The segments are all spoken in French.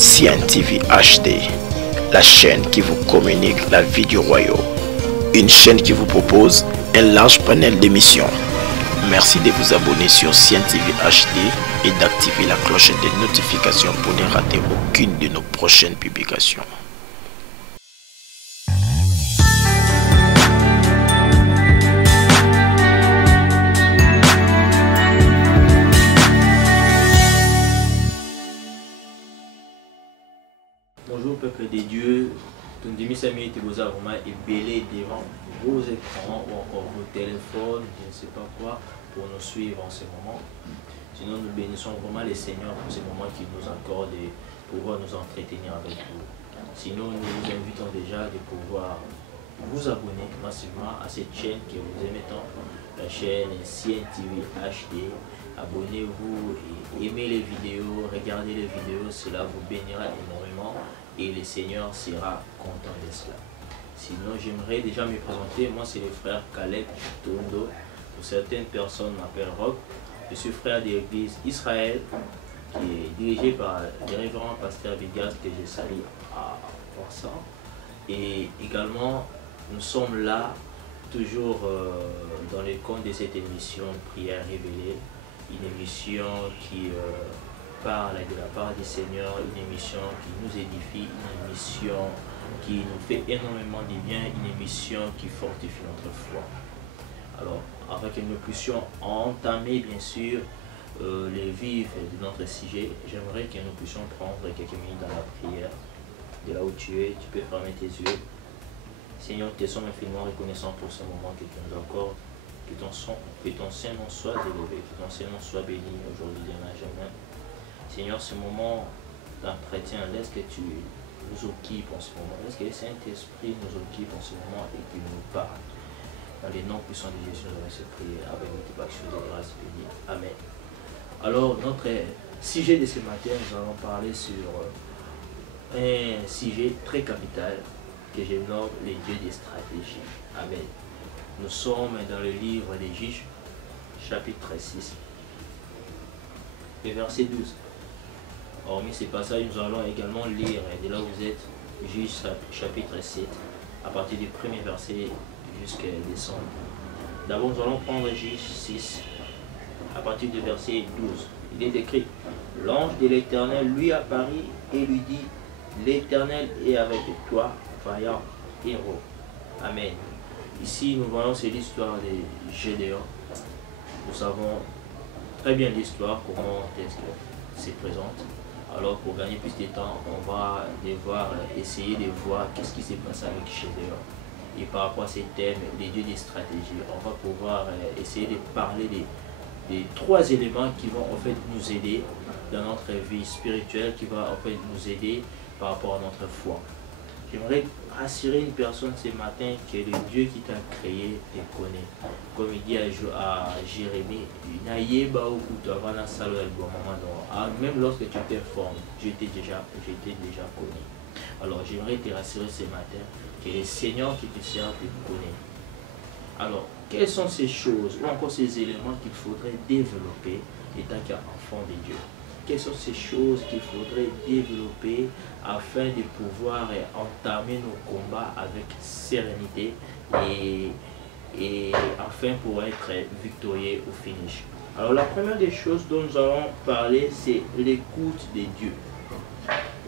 CN TV HD, la chaîne qui vous communique la vie du royaume. Une chaîne qui vous propose un large panel d'émissions. Merci de vous abonner sur CN TV HD et d'activer la cloche des notifications pour ne rater aucune de nos prochaines publications. Bonjour peuple des dieux, ton demi-sami vous a vraiment ébélé devant vos écrans ou encore vos téléphones, je ne sais pas quoi, pour nous suivre en ce moment. Sinon nous bénissons vraiment les seigneurs pour ces moments qu'ils nous accordent et pouvoir nous entretenir avec vous. Sinon nous vous invitons déjà de pouvoir vous abonner massivement à cette chaîne que vous aimez tant, la chaîne CN TV HD. Abonnez-vous et aimez les vidéos, regardez les vidéos, cela vous bénira énormément et le Seigneur sera content de cela. Sinon, j'aimerais déjà me présenter. Moi, c'est le frère Caleb Tondo. Pour certaines personnes, m'appellent Rock. Je suis frère de l'église Israël, qui est dirigée par le révérend pasteur Vigas, que je salue à Vincent. Et également, nous sommes là, toujours dans le compte de cette émission Prière révélée. Une émission qui parle de la part du Seigneur, une émission qui nous édifie, une émission qui nous fait énormément de bien, une émission qui fortifie notre foi. Alors, afin que nous puissions entamer bien sûr les vifs de notre sujet, j'aimerais que nous puissions prendre quelques minutes dans la prière. De là où tu es, tu peux fermer tes yeux. Seigneur, te sommes infiniment reconnaissants pour ce moment que tu nous accordes. Que ton Saint-Nom soit élevé, que ton Saint-Nom soit béni aujourd'hui et à jamais. Seigneur, ce moment d'entretien, laisse que tu nous occupes en ce moment. Laisse que le Saint-Esprit nous occupe en ce moment et qu'il nous parle. Dans les noms puissants de Jésus, nous allons se prier avec notre action de grâce bénie. Amen. Alors, notre sujet de ce matin, nous allons parler sur un sujet très capital que je nomme les dieux des stratégies. Amen. Nous sommes dans le livre des Juges, chapitre 6, et verset 12. Hormis ces passages, nous allons également lire, de là où vous êtes, Juges, chapitre 7, à partir du premier verset jusqu'à décembre. D'abord, nous allons prendre Juges 6, à partir du verset 12. Il est écrit: l'ange de l'Éternel lui apparut et lui dit: l'Éternel est avec toi, vaillant héros. Amen. Ici, nous voyons, c'est l'histoire de Gédéon. Nous savons très bien l'histoire, comment est-ce qu'elle se présente. Alors, pour gagner plus de temps, on va devoir essayer de voir qu'est-ce qui s'est passé avec Gédéon. Et par rapport à ces thèmes, les dieux des stratégies, on va pouvoir essayer de parler des trois éléments qui vont en fait nous aider dans notre vie spirituelle, qui va en fait nous aider par rapport à notre foi. J'aimerais rassurer une personne ce matin que le Dieu qui t'a créé te connaît. Comme il dit à Jérémie, même lorsque tu t'es formé, je t'ai déjà connu. Alors j'aimerais te rassurer ce matin que le Seigneur qui te sert te connaît. Alors, quelles sont ces choses ou encore ces éléments qu'il faudrait développer étant qu'enfant de Dieu? Quelles sont ces choses qu'il faudrait développer afin de pouvoir entamer nos combats avec sérénité et afin pour être victorieux au finish? Alors la première des choses dont nous allons parler, c'est l'écoute des dieux.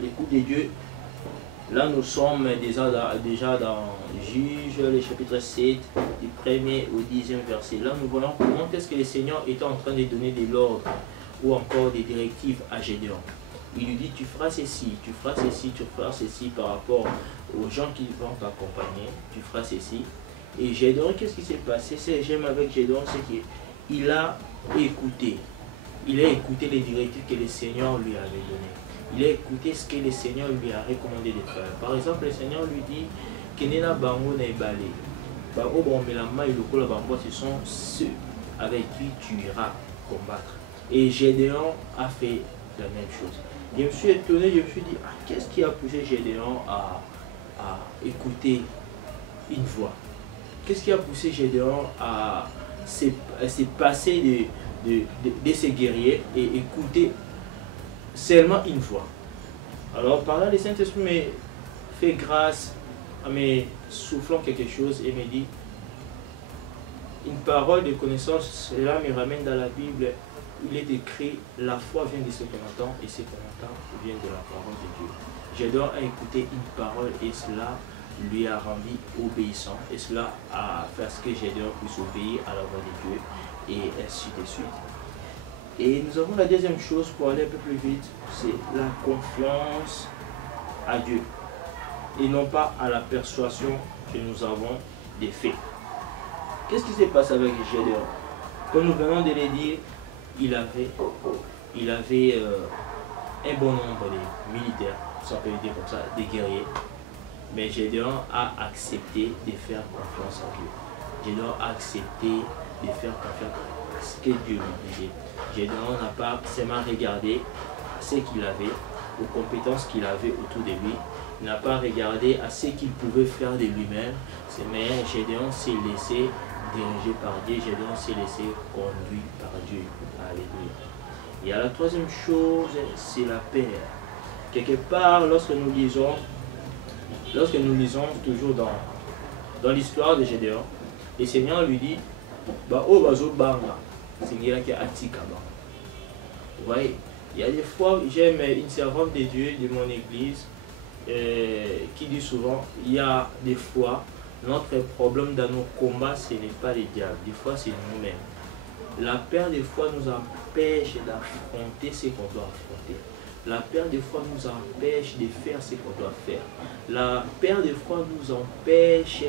L'écoute des dieux, là nous sommes déjà dans Juges, le chapitre 7, du 1er au 10e verset. Là nous voyons comment est-ce que le Seigneur était en train de donner de l'ordre ou encore des directives à Gédéon. Il lui dit: tu feras ceci, tu feras ceci, tu feras ceci par rapport aux gens qui vont t'accompagner, tu feras ceci. Et Gédéon, qu'est-ce qui s'est passé? Ce que j'aime avec Gédéon, c'est qu'il a écouté. Il a écouté les directives que le Seigneur lui avait données. Il a écouté ce que le Seigneur lui a recommandé de faire. Par exemple, le Seigneur lui dit: Kenena bango na ebale. Bango bommelama ilokolo bango, ce sont ceux avec qui tu iras combattre. Et Gédéon a fait la même chose. Je me suis étonné, je me suis dit: qu'est-ce qui a poussé Gédéon à écouter une voix? Qu'est-ce qui a poussé Gédéon à se passer de ces guerriers et écouter seulement une voix? Alors par là, le Saint-Esprit me fait grâce en me soufflant quelque chose et me dit une parole de connaissance. Cela me ramène dans la Bible. Il est écrit, la foi vient de ce qu'on entend et ce qu'on entend vient de la parole de Dieu. J'adore écouter une parole et cela lui a rendu obéissant et cela a fait ce que Gédéon puisse obéir à la voix de Dieu et ainsi de suite. Et nous avons la deuxième chose pour aller un peu plus vite, c'est la confiance à Dieu et non pas à la persuasion que nous avons des faits. Qu'est-ce qui s'est passé avec Gédéon? Comme nous venons de le dire, il avait un bon nombre de militaires, si on peut le dire comme ça, des guerriers. Mais Gédéon a accepté de faire confiance à Dieu. Gédéon a accepté de faire confiance à ce que Dieu lui disait. Gédéon n'a pas seulement regardé ce qu'il avait, aux compétences qu'il avait autour de lui. Il n'a pas regardé à ce qu'il pouvait faire de lui-même. Mais Gédéon s'est laissé diriger par Dieu. Gédéon s'est laissé conduire par Dieu. Alléluia. Et la troisième chose, c'est la paix. Quelque part, lorsque nous lisons toujours dans l'histoire de Gédéon, le Seigneur lui dit, vous voyez, il y a des fois, j'aime une servante de Dieu de mon église qui dit souvent, il y a des fois, notre problème dans nos combats, ce n'est pas les diables, des fois c'est nous-mêmes. La peur des fois nous empêche d'affronter ce qu'on doit affronter. La peur des fois nous empêche de faire ce qu'on doit faire. La peur des fois nous empêche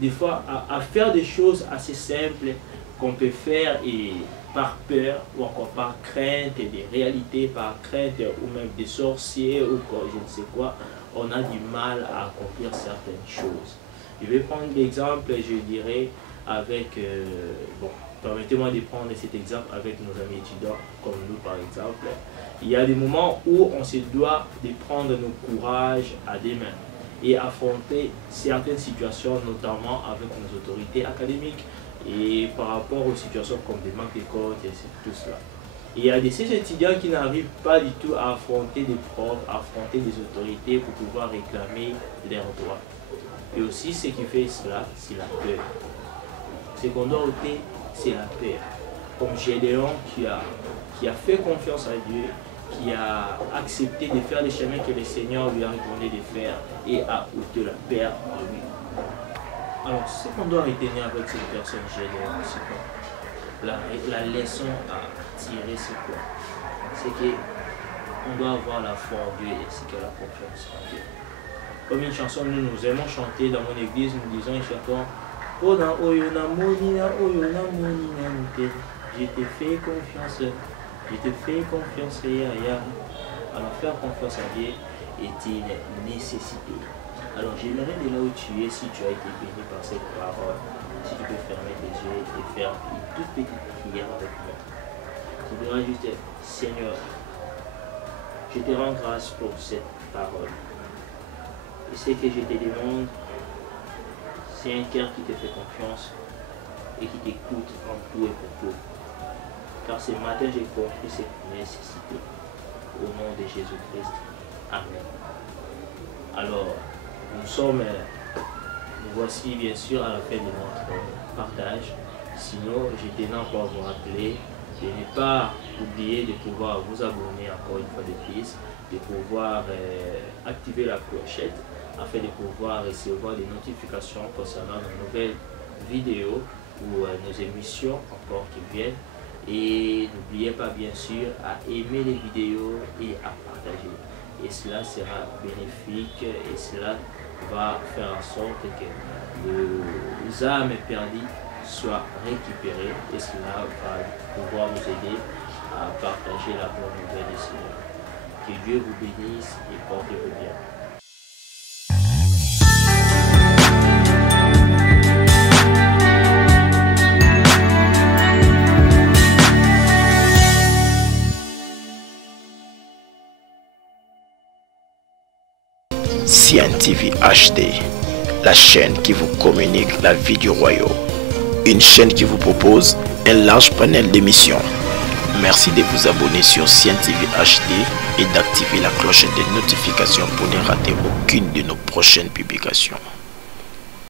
des fois à faire des choses assez simples qu'on peut faire et par peur ou encore par crainte des réalités, par crainte ou même des sorciers ou quoi, je ne sais quoi, on a du mal à accomplir certaines choses. Je vais prendre l'exemple, je dirais, avec, permettez-moi de prendre cet exemple avec nos amis étudiants, comme nous par exemple. Il y a des moments où on se doit de prendre nos courages à des mains et affronter certaines situations, notamment avec nos autorités académiques et par rapport aux situations comme des manques de côtes et tout cela. Et il y a ces étudiants qui n'arrivent pas du tout à affronter des profs, à affronter des autorités pour pouvoir réclamer leurs droits. Et aussi, ce qui fait cela, c'est la peur. Ce qu'on doit ôter, c'est la peur. Comme Gédéon qui a fait confiance à Dieu, qui a accepté de faire les chemins que le Seigneur lui a recommandé de faire et a ôté la peur de lui. Alors, ce qu'on doit retenir avec cette personne Gédéon, c'est quoi? La leçon à tirer, c'est quoi? C'est qu'on doit avoir la foi en Dieu et c'est que la confiance en Dieu. Comme une chanson, nous aimons chanter dans mon église, nous disons une chanson. Je te fais confiance, Yahya. Alors faire confiance à Dieu est une nécessité. Alors j'aimerais de là où tu es, si tu as été béni par cette parole, si tu peux fermer tes yeux et faire une toute petite prière avec moi. Tu diras juste, Seigneur, je te rends grâce pour cette parole. Et ce que je te demande, c'est un cœur qui te fait confiance et qui t'écoute en tout et pour tout. Car ce matin, j'ai compris cette nécessité. Au nom de Jésus-Christ. Amen. Alors, nous voici bien sûr à la fin de notre partage. Sinon, je tenais encore à vous rappeler de ne pas oublier de pouvoir vous abonner encore une fois de plus, de pouvoir activer la clochette afin de pouvoir recevoir des notifications concernant nos nouvelles vidéos ou nos émissions encore qui viennent. Et n'oubliez pas bien sûr à aimer les vidéos et à partager. Et cela sera bénéfique et cela va faire en sorte que les âmes perdues soient récupérées et cela va pouvoir nous aider à partager la bonne nouvelle du Seigneur. Que Dieu vous bénisse et portez-vous bien. CN TV HD, la chaîne qui vous communique la vie du royaume. Une chaîne qui vous propose un large panel d'émissions. Merci de vous abonner sur Cien TV HD et d'activer la cloche des notifications pour ne rater aucune de nos prochaines publications.